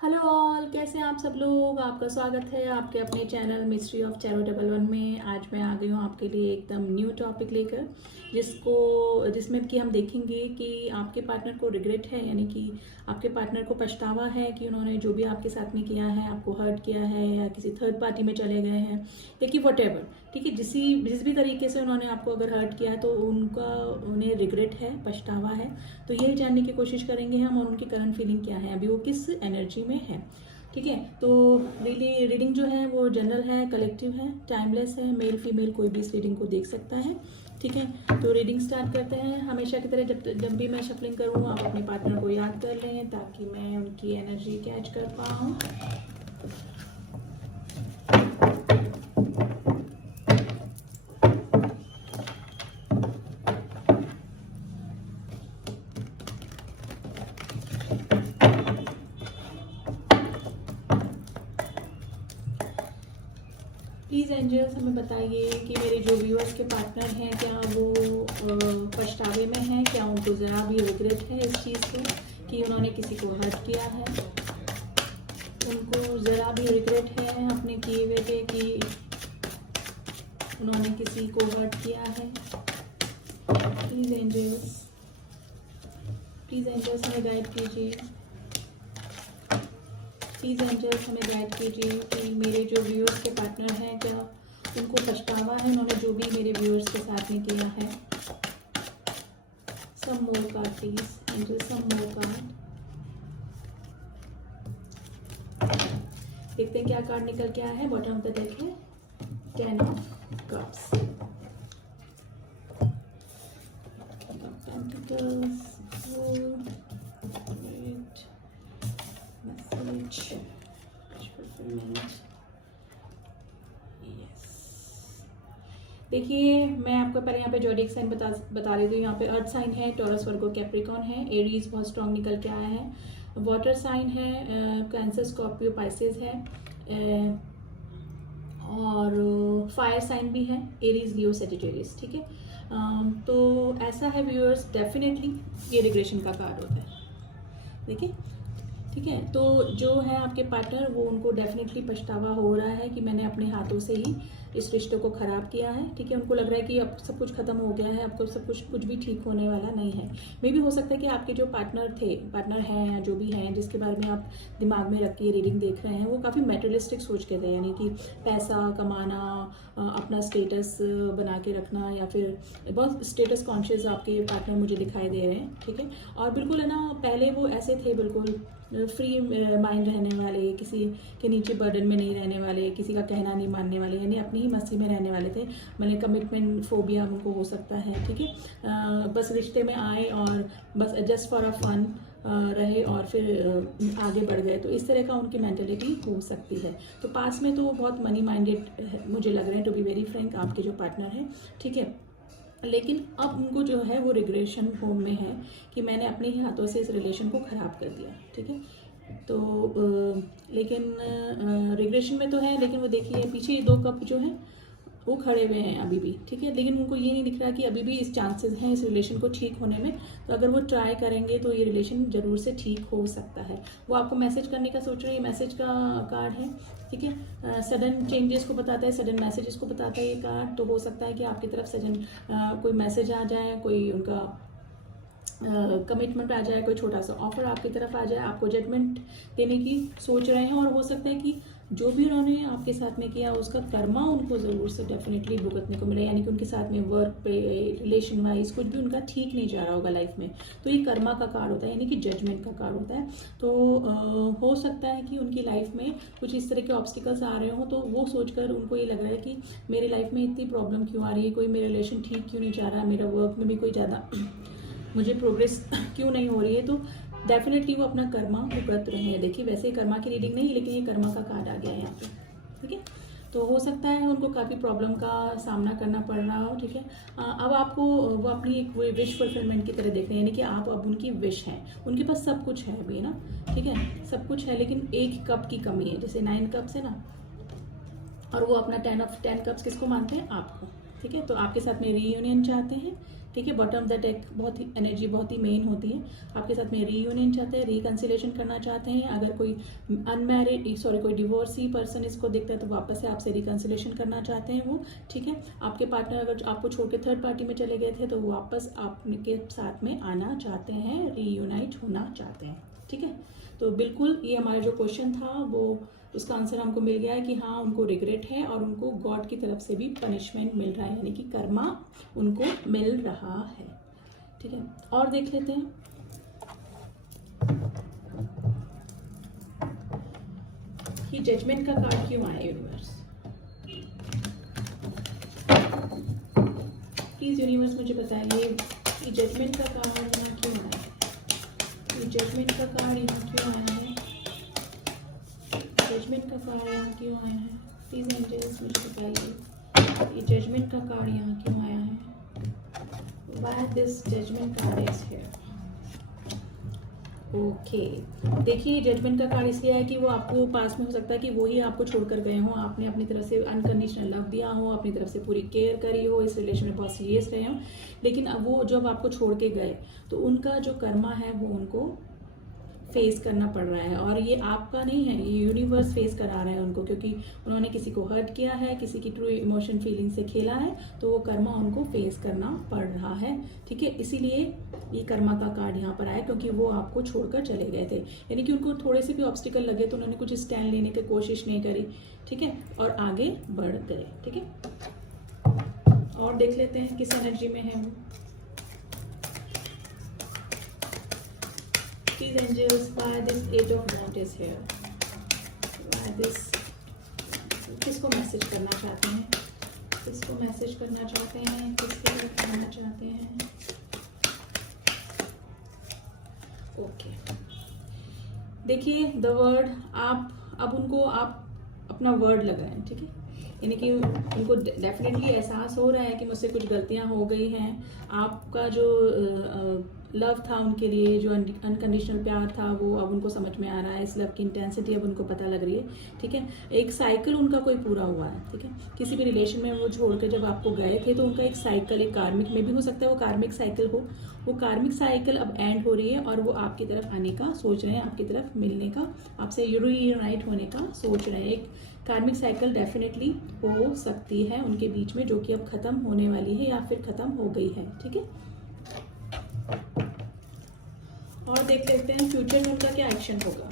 Hello all, कैसे हैं आप सब लोग। आपका स्वागत है आपके अपने channel mystery of Chairo double one में। आज मैं आ गई हूँ आपके लिए एकदम न्यू टॉपिक लेकर, जिसमें कि हम देखेंगे कि आपके पार्टनर को रिग्रेट है, यानी कि आपके पार्टनर को पछतावा है कि उन्होंने जो भी आपके साथ में किया है, आपको हर्ट किया है या किसी थर्ड पार्टी में चले गए हैं या कि वटेवर, ठीक है। जिस भी तरीके से उन्होंने आपको अगर हर्ट किया है तो उन्हें रिग्रेट है, पछतावा है। तो यही जानने की कोशिश करेंगे हम, और उनकी करंट फीलिंग क्या है, अभी वो किस एनर्जी में है, ठीक है। तो रीडिंग जो है वो जनरल है, कलेक्टिव है, टाइमलेस है, मेल फीमेल कोई भी इस रीडिंग को देख सकता है, ठीक है। तो रीडिंग स्टार्ट करते हैं। हमेशा की तरह जब भी मैं शफलिंग करूँ आप अपने पार्टनर को याद कर लें ताकि मैं उनकी एनर्जी कैच कर पाऊँ। प्लीज़ एंजल्स हमें बताइए कि मेरे जो व्यूअर्स के पार्टनर हैं क्या वो पछतावे में हैं, क्या उनको ज़रा भी रिग्रेट है इस चीज़ से कि उन्होंने किसी को हर्ट किया है, उनको ज़रा भी रिग्रेट है अपने किए हुए पे कि उन्होंने किसी को हर्ट किया है। प्लीज़ एंजल्स हमें गाइड कीजिए। प्लीज़ एंजल्स हमें गाइड कीजिए कि मेरे जो व्यूअर्स के पार्टनर हैं क्या उनको पछतावा है उन्होंने जो भी मेरे व्यूअर्स के साथ में किया है। Some more card please Angel, some more card. देखते हैं क्या कार्ड निकल के आया है। बॉटम ऑफ द डेक है 10 ऑफ कप्स, देखिए मैं आपको पहले यहाँ पे जोडिक साइन बता देती हूँ। यहाँ पे अर्थ साइन है, टॉरस, वर्गो, कैप्रिकॉन है, एरीज बहुत स्ट्रॉन्ग निकल के आया है, वाटर साइन है, कैंसर, स्कॉर्पियो, पाइसेस है, और फायर साइन भी है, एरीज, लियो, सेजिटेरियस, ठीक है। तो ऐसा है व्यूअर्स, डेफिनेटली ये रिग्रेशन का कार्ड होता है, देखिए, ठीक है। तो जो है आपके पार्टनर वो उनको डेफिनेटली पछतावा हो रहा है कि मैंने अपने हाथों से ही इस रिश्ते को ख़राब किया है, ठीक है। उनको लग रहा है कि अब सब कुछ ख़त्म हो गया है, आपको सब कुछ भी ठीक होने वाला नहीं है। मे भी हो सकता है कि आपके जो पार्टनर हैं या जो भी हैं जिसके बारे में आप दिमाग में रख के रीडिंग देख रहे हैं वो काफ़ी मेटेरियलिस्टिक सोच के थे, यानी कि पैसा कमाना, अपना स्टेटस बना के रखना, या फिर बहुत स्टेटस कॉन्शियस आपके पार्टनर मुझे दिखाई दे रहे हैं, ठीक है। और बिल्कुल है ना, पहले वो ऐसे थे बिल्कुल फ्री माइंड रहने वाले, किसी के नीचे बर्डन में नहीं रहने वाले, किसी का कहना नहीं मानने वाले, यानी अपनी ही मस्ती में रहने वाले थे। मैंने कमिटमेंट फोबिया उनको हो सकता है, ठीक है। बस रिश्ते में आए और बस जस्ट फॉर अ फन रहे और फिर आगे बढ़ गए, तो इस तरह का उनकी मेंटेलिटी हो सकती है। तो पास में तो वो बहुत मनी माइंडेड मुझे लग रहे हैं, टू बी वेरी फ्रैंक, आपके जो पार्टनर हैं, ठीक है। लेकिन अब उनको जो है वो रिग्रेशन होम में है कि मैंने अपने ही हाथों से इस रिलेशन को ख़राब कर दिया, ठीक है। तो लेकिन रिग्रेशन में तो है, लेकिन वो देखिए पीछे ये 2 कप जो हैं वो खड़े हुए हैं अभी भी, ठीक है। लेकिन उनको ये नहीं दिख रहा कि अभी भी इस चांसेस हैं इस रिलेशन को ठीक होने में। तो अगर वो ट्राई करेंगे तो ये रिलेशन ज़रूर से ठीक हो सकता है। वो आपको मैसेज करने का सोच रहे हैं, मैसेज का कार्ड है, ठीक है। सडन चेंजेस को बताता है, सडन मैसेजेस को बताता है ये कार्ड। तो हो सकता है कि आपकी तरफ सडन कोई मैसेज आ जाए, कोई उनका कमिटमेंट आ जाए, कोई छोटा सा ऑफर आपकी तरफ आ जाए, आपको जजमेंट देने की सोच रहे हैं। और हो सकता है कि जो भी उन्होंने आपके साथ में किया उसका कर्मा उनको ज़रूर से डेफिनेटली भुगतने को मिले, यानी कि उनके साथ में वर्क पे, रिलेशन वाइज कुछ भी उनका ठीक नहीं जा रहा होगा लाइफ में। तो ये कर्मा का कार्ड होता है, यानी कि जजमेंट का कार्ड होता है। तो हो सकता है कि उनकी लाइफ में कुछ इस तरह के ऑब्स्टिकल्स आ रहे हों, तो वो सोचकर उनको ये लग रहा है कि मेरी लाइफ में इतनी प्रॉब्लम क्यों आ रही है, कोई मेरा रिलेशन ठीक क्यों नहीं जा रहा, मेरा वर्क में भी कोई ज़्यादा मुझे प्रोग्रेस क्यों नहीं हो रही है। तो डेफिनेटली वो अपना कर्मा भुगत रहे हैं। देखिए वैसे कर्मा की रीडिंग नहीं, लेकिन ये कर्मा का कार्ड आ गया है यहाँ पे, ठीक है। तो हो सकता है उनको काफ़ी प्रॉब्लम का सामना करना पड़ रहा हो, ठीक है। अब आपको वो अपनी एक विश फुलफिलमेंट की तरह देख रहे हैं, यानी कि आप अब उनकी विश हैं, उनके पास सब कुछ है अभी ना, ठीक है, सब कुछ है, लेकिन एक कप की कमी है। जैसे 9 कप्स है ना, और वो अपना 10 कप्स किसको मानते हैं, आपको, ठीक है, तो आपके साथ में रीयूनियन चाहते हैं, ठीक है। बॉटम ऑफ द डेक बहुत ही एनर्जी बहुत ही मेन होती है, आपके साथ में रीयूनियन चाहते हैं, रिकंसिलेशन करना चाहते हैं। अगर कोई कोई डिवोर्सी पर्सन इसको देखता है तो वापस से आपसे रिकंसिलेशन करना चाहते हैं वो, ठीक है। आपके पार्टनर अगर आपको छोड़ के थर्ड पार्टी में चले गए थे तो वो वापस आपके साथ में आना चाहते हैं, रीयूनाइट होना चाहते हैं, ठीक है। तो बिल्कुल ये हमारा जो क्वेश्चन था वो उसका आंसर हमको मिल गया है कि हाँ उनको रिग्रेट है और उनको गॉड की तरफ से भी पनिशमेंट मिल रहा है, यानी कि कर्मा उनको मिल रहा है, ठीक है। और देख लेते हैं, कि जजमेंट का कार्ड क्यों आया यूनिवर्स। प्लीज यूनिवर्स मुझे बताइए कि जजमेंट का कार्ड यहाँ क्यों आया है, ये जजमेंट का कार्ड यहाँ क्यों आया है, जजमेंट का कार्ड यहाँ क्यों आया है। प्लीज एंजल्स मुझे बताइए ये जजमेंट का कार्ड यहाँ क्यों आया है, why this judgement card is here. Okay, देखिए जजमेंट का कार्ड इसलिए है कि वो आपको पास में हो सकता है कि वो ही आपको छोड़कर गए हो, आपने अपनी तरफ से अनकंडीशनल लव दिया हो, अपनी तरफ से पूरी केयर करी हो, इस रिलेशन में बहुत सीरियस रहे हो, लेकिन अब वो जब आपको छोड़ के गए तो उनका जो कर्मा है वो उनको फेस करना पड़ रहा है, और ये आपका नहीं है, ये यूनिवर्स फेस करा रहा है उनको, क्योंकि उन्होंने किसी को हर्ट किया है, किसी की ट्रू इमोशन फीलिंग से खेला है, तो वो कर्मा उनको फेस करना पड़ रहा है, ठीक है। इसीलिए ये कर्मा का कार्ड यहाँ पर आया, क्योंकि वो आपको छोड़कर चले गए थे, यानी कि उनको थोड़े से भी ऑब्स्टिकल लगे तो उन्होंने कुछ स्टैंड लेने की कोशिश नहीं करी, ठीक है, और आगे बढ़ गए, ठीक है। और देख लेते हैं किस एनर्जी में है वो। Please angels, why this Eight of Wands is here? Why this? किसको मैसेज करना चाहते हैं, किसको मैसेज करना चाहते हैं, किसके लिए करना चाहते हैं। ओके, देखिए द वर्ड, आप अब उनको आप अपना वर्ड लगाएं, ठीक है, यानी कि उनको डेफिनेटली एहसास हो रहा है कि मुझसे कुछ गलतियां हो गई हैं, आपका जो लव था उनके लिए, जो अनकंडीशनल प्यार था वो अब उनको समझ में आ रहा है, इस लव की इंटेंसिटी अब उनको पता लग रही है, ठीक है। एक साइकिल उनका कोई पूरा हुआ है, ठीक है, किसी भी रिलेशन में वो छोड़ के जब आपको गए थे तो उनका एक साइकिल, एक कार्मिक में भी हो सकता है वो कार्मिक साइकिल हो, वो कार्मिक साइकिल अब एंड हो रही है और वो आपकी तरफ आने का सोच रहे हैं, आपकी तरफ मिलने का, आपसे यूनाइट होने का सोच रहे हैं। एक कार्मिक साइकिल डेफिनेटली हो सकती है उनके बीच में, जो कि अब खत्म होने वाली है या फिर खत्म हो गई है, ठीक है। और देख लेते हैं फ्यूचर में उनका क्या एक्शन होगा,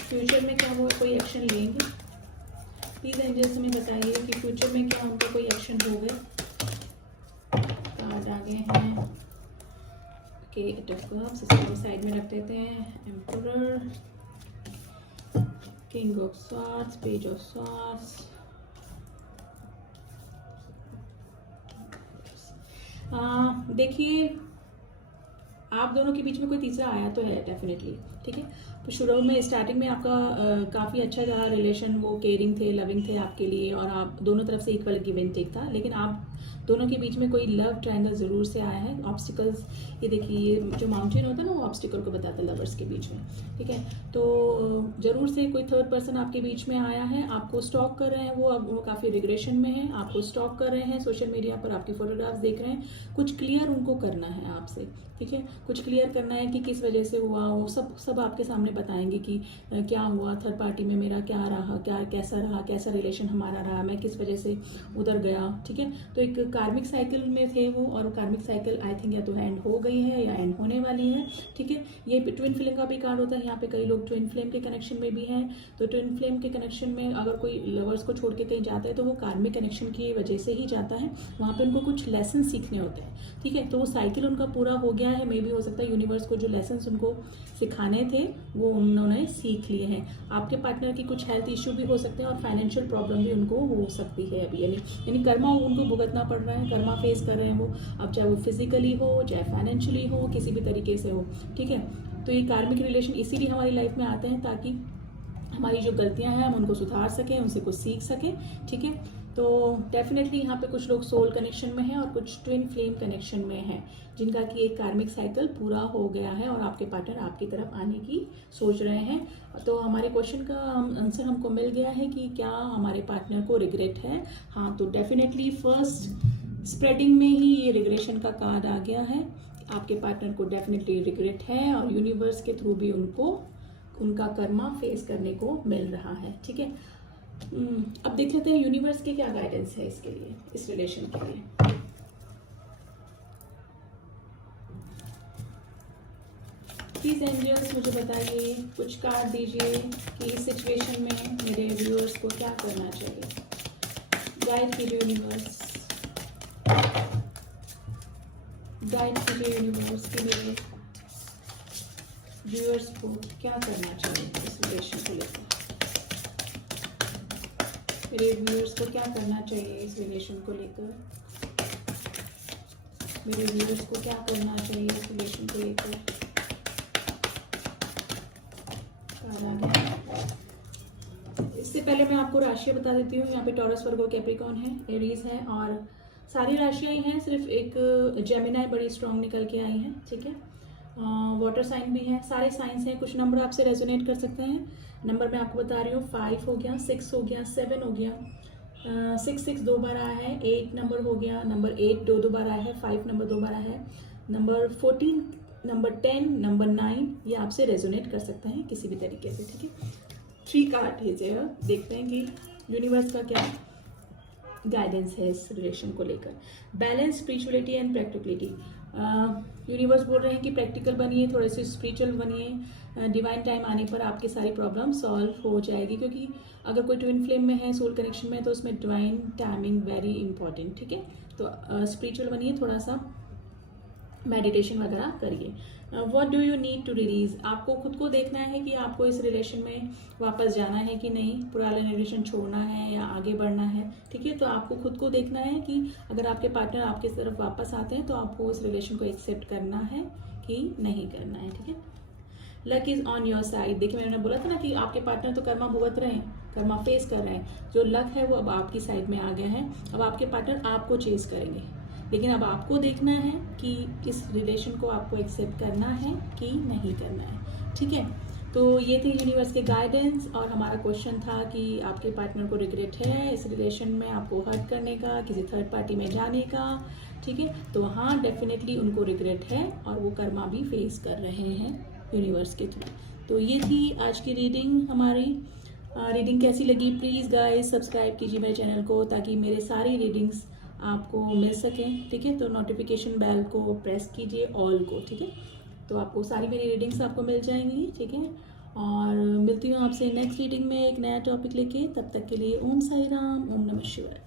फ्यूचर में क्या वो कोई एक्शन लेंगे। प्लीज एंजल्स हमें बताइए कि फ्यूचर में क्या उनका कोई एक्शन होगा। कार्ड आगे हैं, ओके, एट ऑफ कप्स, इसको साइड में रख देते हैं, emperor, king of swords, page of swords, देखिए आप दोनों के बीच में कोई तीसरा आया तो है डेफिनेटली, ठीक है। तो शुरू में स्टार्टिंग में आपका काफ़ी अच्छा रहा रिलेशन, वो केयरिंग थे, लविंग थे आपके लिए, और आप दोनों तरफ से इक्वल गिव एंड टेक था, लेकिन आप दोनों के बीच में कोई लव ट्रायंगल ज़रूर से आया है। ऑब्स्टिकल्स, ये देखिए ये जो माउंटेन होता है ना वो ऑब्स्टिकल को बताता है लवर्स के बीच में, ठीक है। तो ज़रूर से कोई थर्ड पर्सन आपके बीच में आया है, आपको स्टॉक कर रहे हैं, वो अब वो काफ़ी रिग्रेशन में है, आपको स्टॉक कर रहे हैं, सोशल मीडिया पर आपकी फोटोग्राफ्स देख रहे हैं, कुछ क्लियर उनको करना है आपसे, ठीक है, कुछ क्लियर करना है कि किस वजह से हुआ, वो सब आपके सामने बताएंगे कि क्या हुआ, थर्ड पार्टी में मेरा क्या रहा, क्या कैसा रहा, कैसा रिलेशन हमारा रहा, मैं किस वजह से उधर गया, ठीक है। तो एक कार्मिक साइकिल में थे वो, और कार्मिक साइकिल आई थिंक या तो एंड हो गई है या एंड होने वाली है, ठीक है। ये ट्विन फ्लेम का भी कार्ड होता है, यहाँ पे कई लोग ट्विन फ्लेम के कनेक्शन में भी हैं, तो ट्विन फ्लेम के कनेक्शन में अगर कोई लवर्स को छोड़ के कहीं जाता है तो वो कार्मिक कनेक्शन की वजह से ही जाता है, वहाँ पे उनको कुछ लेसन सीखने होते हैं, ठीक है। तो वो साइकिल उनका पूरा हो गया है, मे भी हो सकता है यूनिवर्स को जो लेसन उनको सिखाने थे वो उन्होंने सीख लिए हैं। आपके पार्टनर की कुछ हेल्थ इश्यू भी हो सकते हैं और फाइनेंशियल प्रॉब्लम भी उनको हो सकती है अभी, यानी कर्मा उनको भुगतना पड़ रहा है, कर्मा फेस कर रहे हैं वो, अब चाहे वो फिजिकली हो चाहे फाइनेंशियली हो, किसी भी तरीके से हो, ठीक है। तो ये कार्मिक रिलेशन इसीलिए हमारी लाइफ में आते हैं ताकि हमारी जो गलतियां हैं हम उनको सुधार सकें, उनसे कुछ सीख सकें, ठीक है। तो डेफिनेटली यहाँ पे कुछ लोग सोल कनेक्शन में हैं और कुछ ट्विन फ्लेम कनेक्शन में हैं, जिनका कि एक कार्मिक साइकिल पूरा हो गया है और आपके पार्टनर आपकी तरफ आने की सोच रहे हैं। तो हमारे क्वेश्चन का आंसर हमको मिल गया है कि क्या हमारे पार्टनर को रिग्रेट है। हाँ, तो डेफिनेटली फर्स्ट स्प्रेडिंग में ही ये रिग्रेशन का कार्ड आ गया है। आपके पार्टनर को डेफिनेटली रिग्रेट है और यूनिवर्स के थ्रू भी उनको उनका कर्मा फेस करने को मिल रहा है। ठीक है, अब देख लेते हैं यूनिवर्स के क्या गाइडेंस है इसके लिए, इस रिलेशन के लिए। प्लीज एंजल्स मुझे बताइए, कुछ कार्ड दीजिए कि इस सिचुएशन में मेरे व्यूअर्स को क्या करना चाहिए। गाइड कीजिए यूनिवर्स, गाइड कीजिए यूनिवर्स कि मेरे व्यूअर्स को क्या करना चाहिए इस रिलेशन को लेकर। मेरे व्यूअर्स को क्या करना चाहिए इस रिलेशन को लेकर। मेरे व्यूअर्स को क्या करना चाहिए इस रिलेशन को लेकर। इससे पहले मैं आपको राशियां बता देती हूँ। यहाँ पे टॉरस, वर्गो, कैप्रिकॉर्न है, एरीज है और सारी राशियां ही हैं, सिर्फ एक जेमिनाई बड़ी स्ट्रांग निकल के आई हैं। ठीक है, वाटर साइन भी है, सारे साइंस हैं। कुछ नंबर आपसे रेजोनेट कर सकते हैं। नंबर मैं आपको बता रही हूँ, 5 हो गया, 6 हो गया, 7 हो गया, 6 2 बार आया है, 8 नंबर हो गया, नंबर 8 2 बार आया है, 5 नंबर 2 बार आया है, नंबर 14, नंबर 10, नंबर 9 ये आपसे रेजोनेट कर सकते हैं किसी भी तरीके से। ठीक है, 3 कार्ड भेजे, देखते हैं कि यूनिवर्स का क्या गाइडेंस है इस रिलेशन को लेकर। Balance, spirituality and practicality. Universe बोल रहे हैं कि प्रैक्टिकल बनिए, थोड़े से स्पिरिचुअल बनिए। डिवाइन टाइम आने पर आपकी सारी प्रॉब्लम सॉल्व हो जाएगी, क्योंकि अगर कोई ट्विन फ्लेम में है, सोल कनेक्शन में, तो उसमें डिवाइन टाइमिंग वेरी इंपॉर्टेंट। ठीक है, तो स्पिरिचुअल बनिए, थोड़ा सा मेडिटेशन वगैरह करिए। What do you need to release. आपको खुद को देखना है कि आपको इस रिलेशन में वापस जाना है कि नहीं, पुराना रिलेशन छोड़ना है या आगे बढ़ना है। ठीक है, तो आपको खुद को देखना है कि अगर आपके पार्टनर आपके तरफ वापस आते हैं तो आपको इस रिलेशन को एक्सेप्ट करना है कि नहीं करना है। ठीक है, luck is on your side. देखिए, मैंने बोला था ना कि आपके पार्टनर तो कर्मा भुगत रहे हैं, कर्मा फेस कर रहे हैं। जो लक है वो अब आपकी साइड में आ गया है। अब आपके पार्टनर आपको चेज करेंगे, लेकिन अब आपको देखना है कि इस रिलेशन को आपको एक्सेप्ट करना है कि नहीं करना है। ठीक है, तो ये थे यूनिवर्स के गाइडेंस और हमारा क्वेश्चन था कि आपके पार्टनर को रिग्रेट है इस रिलेशन में आपको हर्ट करने का, किसी थर्ड पार्टी में जाने का। ठीक है, तो हाँ, डेफिनेटली उनको रिग्रेट है और वो कर्मा भी फेस कर रहे हैं यूनिवर्स के थ्रू। तो ये थी आज की रीडिंग हमारी। रीडिंग कैसी लगी प्लीज़ गाइस सब्सक्राइब कीजिए मेरे चैनल को, ताकि मेरे सारी रीडिंग्स आपको मिल सकें। ठीक है, तो नोटिफिकेशन बेल को प्रेस कीजिए, ऑल को। ठीक है, तो आपको सारी मेरी रीडिंग्स आपको मिल जाएंगी। ठीक है, और मिलती हूँ आपसे नेक्स्ट रीडिंग में एक नया टॉपिक लेके। तब तक के लिए ओम साई राम, ओम नमः शिवाय।